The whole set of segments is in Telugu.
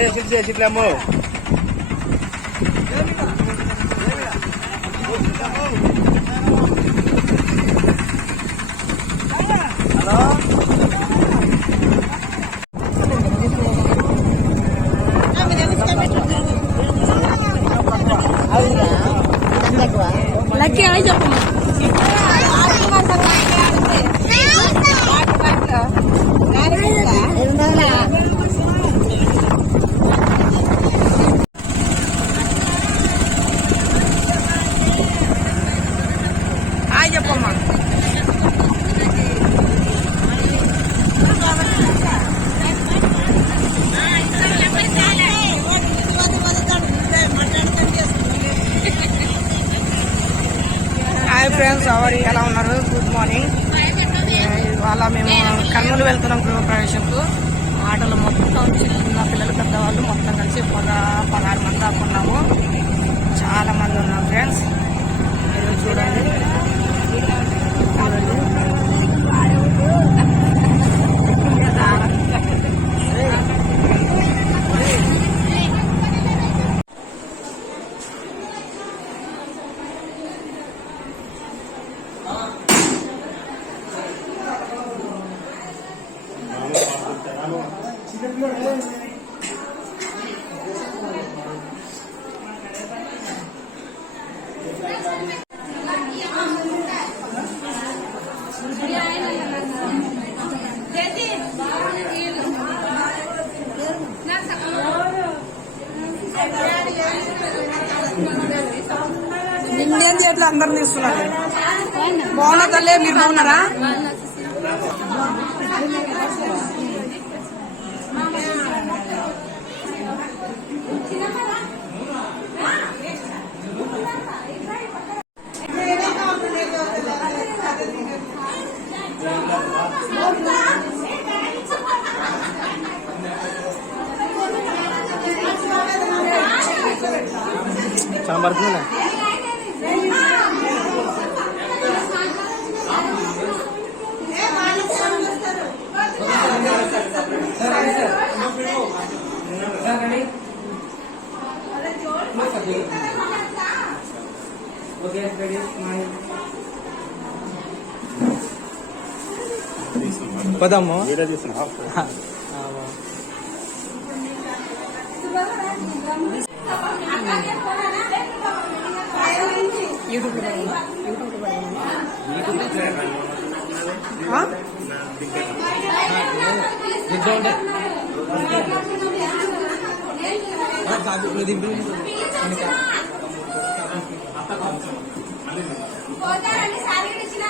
ఇట్లేమో లక్కీ అని చెప్పు. హాయ్ చెప్పమ్మా. హాయ్ ఫ్రెండ్స్, ఎవరి ఎలా ఉన్నారు? Good morning. ఇవాళ మేము కర్నూలు వెళ్తున్నాం గృహప్రవేశంకు. ఆటలు మొత్తం చిన్న పిల్లలు పెద్దవాళ్ళు మొత్తం కలిసి 16 మంది దాకా ఉన్నాము. చాలా మంది ఉన్నాం ఫ్రెండ్స్. మీరు చూడండి. ఇండియన్ చేతులు అందరిని ఇస్తున్నారు. బాగున్నా తల్లే, మీరు బాగున్నారా? సాంబార్ పదమ్మా పోతారండి. సారీ ఇచ్చినా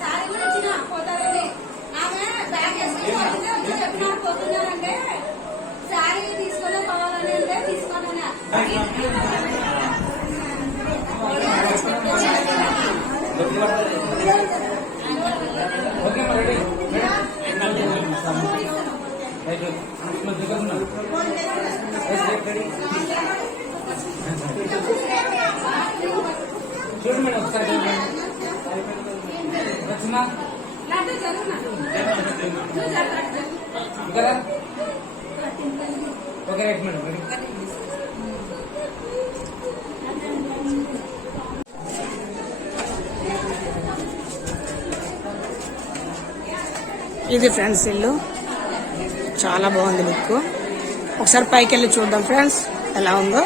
సారీ కూడా ఇచ్చిన పోతారండి. ఆమె బ్యాగ్ వేసుకొని చెప్పినారు పోతున్నారంటే సారీ తీసుకొని పోవాలని అంటే తీసుకోవాలని చూడండి మేడం ఒకసారి ఓకే రైట్ మేడం. ఇది ఫ్రెండ్స్ ఇల్లు చాలా బాగుంది. లుక్ ఒకసారి పైకి వెళ్ళి చూద్దాం ఫ్రెండ్స్ ఎలా ఉందో.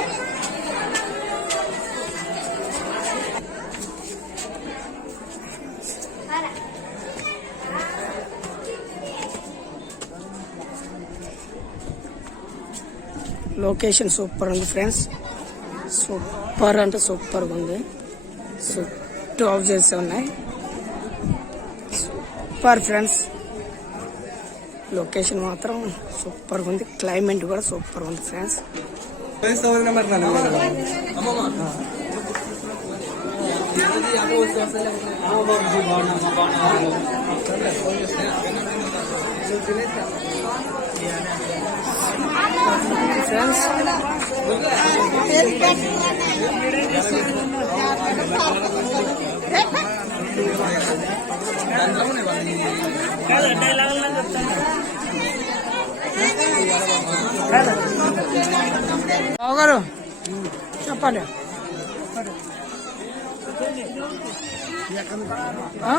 లొకేషన్ సూపర్ ఉంది ఫ్రెండ్స్. సూపర్ అంటే సూపర్ ఉంది. చుట్టూ హౌజెస్ ఉన్నాయి. Super friends. లొకేషన్ మాత్రం సూపర్ ఉంది. క్లైమేట్ కూడా సూపర్ ఉంది ఫ్రెండ్స్. ఫ్రెండ్స్ బావగారు చెప్పండి. ఆ?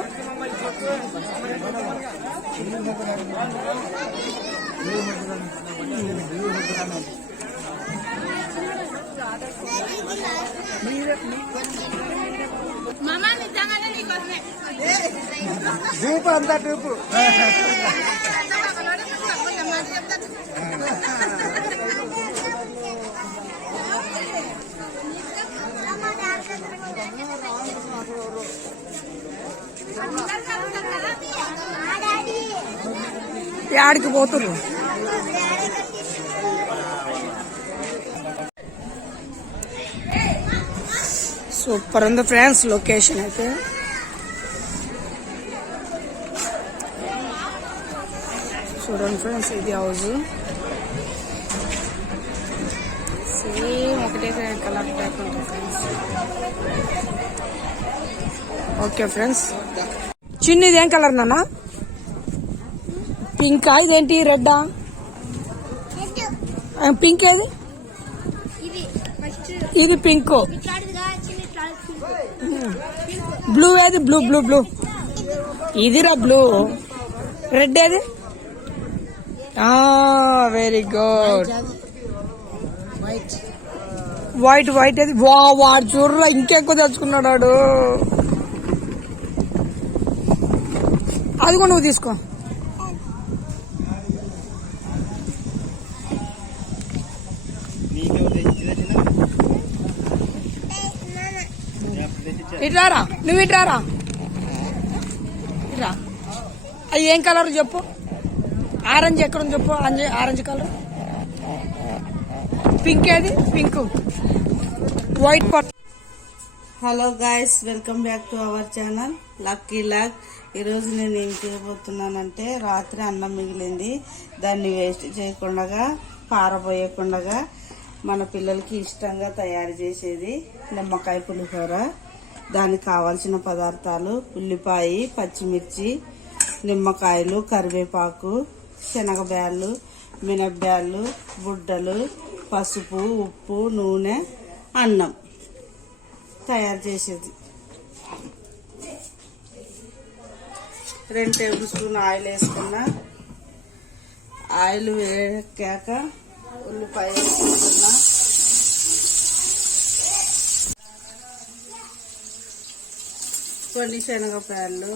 ట్యూబ్ అంతా ట్యూబ్. యాడికి పోతున్నారు? సూపర్ ఉంది ఫ్రెండ్స్ లొకేషన్ అయితే. చూడండి ఫ్రెండ్స్, ఇది హౌస్ సేమ్ ఒకటే కలర్ టైప్ ఉంటుంది ఫ్రెండ్స్. ఓకే ఫ్రెండ్స్, చిన్న ఇదేం కలర్ నాన్న? పింకా? ఇదేంటి రెడ్డా? పింక్ ఏది? ఇది పింక్. బ్లూ ఏది? బ్లూ బ్లూ బ్లూ ఇదిరా బ్లూ. రెడ్ ఏది? Very good. వైట్ వైట్ ఏది? వాడు చూడరా ఇంకెక్కువ తెచ్చుకున్నాడు వాడు. అది కూడా నువ్వు తీసుకో. ఇట్లారా, నువ్వు ఇట్లారా. ఇట్లా అది ఏం కలర్ చెప్పు? ఆరెంజ్ ఎక్కడ ఉంది చెప్పు? Orange colour. పింక్ ఏది? Pink. White. Hello guys, welcome back to our channel Lucky Log. ఈరోజు నేను ఏం చేయబోతున్నానంటే, రాత్రి అన్నం మిగిలింది, దాన్ని వేస్ట్ చేయకుండా పారబోయకుండా మన పిల్లలకి ఇష్టంగా తయారు చేసేది నిమ్మకాయ పులిహోర. దానికి కావాల్సిన పదార్థాలు: ఉల్లిపాయ, పచ్చిమిర్చి, నిమ్మకాయలు, కరివేపాకు, శనగబ్యాళ్ళు, మినప్బ్యాళ్ళు, బుడ్డలు, పసుపు, ఉప్పు, నూనె, అన్నం. తయారు చేసేది 2 టేబుల్ స్పూన్ ఆయిల్ వేసుకున్నా. ఆయిల్ వేడెక్కాక ఉల్లిపాయ వేసుకున్నా. కొన్ని శనగపాయలు,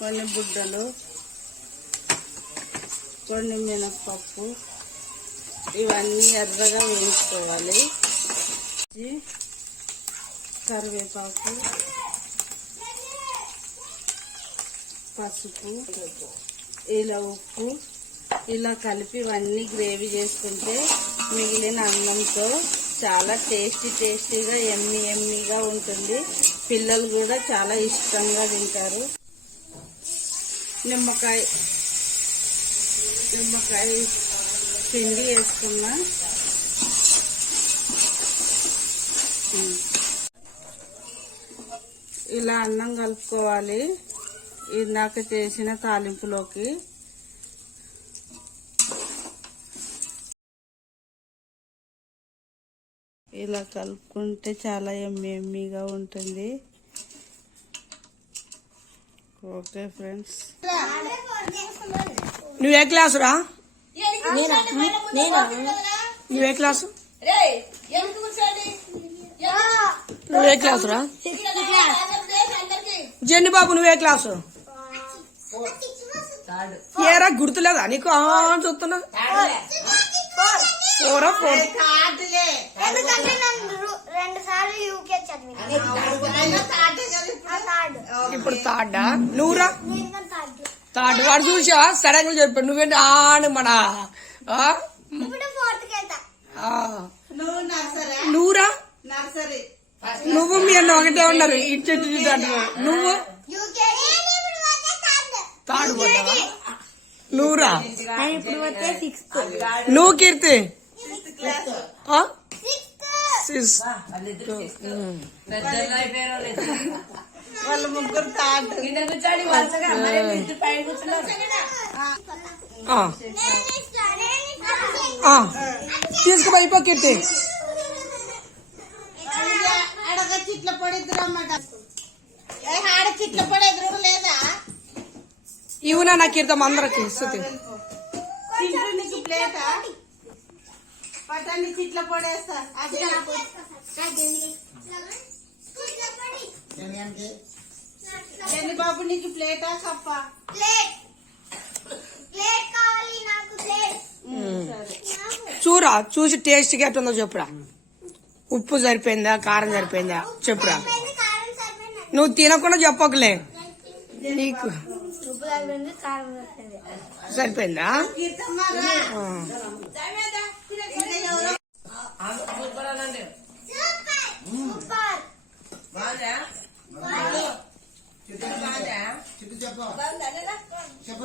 కొన్ని బుడ్డలు, కొన్ని మినప్పప్పు, ఇవన్నీ ఎర్రగా వేయించుకోవాలి. కరివేపాకు, పసుపు, ఇలా ఉప్పు, ఇలా కలిపి ఇవన్నీ గ్రేవీ చేసుకుంటే మిగిలిన అన్నంతో చాలా టేస్టీగా ఎమ్మీగా ఉంటుంది. పిల్లలు కూడా చాలా ఇష్టంగా తింటారు. నిమ్మకాయ పిండి వేసుకున్నా. ఇలా అన్నం కలుపుకోవాలి ఇందాక చేసిన తాలింపులోకి. ఇలా కలుపుకుంటే చాలా ఎమ్మీగా ఉంటుంది. ఓకే ఫ్రెండ్స్, నువ్వే క్లాసు రా? నువ్వే క్లాసు? నువ్వే క్లాసు రా? జెన్ని బాబు నువ్వే క్లాసు? ఏరా గుర్తులేదా నీకు? చూస్తున్నా. 4 ఇప్పుడు థర్డా? నువ్వురా? థర్డ్. వాడు చూసా సడన్ గా చెప్పాడు. నువ్వేంటి ఆని మన నువ్వురా? నువ్వు మీ అన్న ఒకటే ఉన్నారు. ఇటు అంటున్నారు. నువ్వు థర్డ్ పోతావా? నువ్వురా? నువ్వు కీర్తి? వాళ్ళు ముగ్గురు థర్డ్. తీసుకుపోయిపో కీర్తి. ఆడొక చిట్ల పొడిద్దురు అన్నమాట. ఆడ చిట్ల పొడెదురు లేదా ఇవునా నా కీర్తం అందరికి శృతి. తింటూ నీకు ప్లేటా పట్టాన్ని చిట్ల పొడేస్తా. ఎన్ని బాబు నీకు ప్లేటా కప్ప? చూరా చూసి టేస్ట్ గా ఎట్టుందో చెప్పురా. ఉప్పు సరిపోయిందా కారం సరిపోయిందా చెప్పురా. నువ్వు తినకుండా చెప్పకులే. నీకు సరిపోయిందా? చెప్పు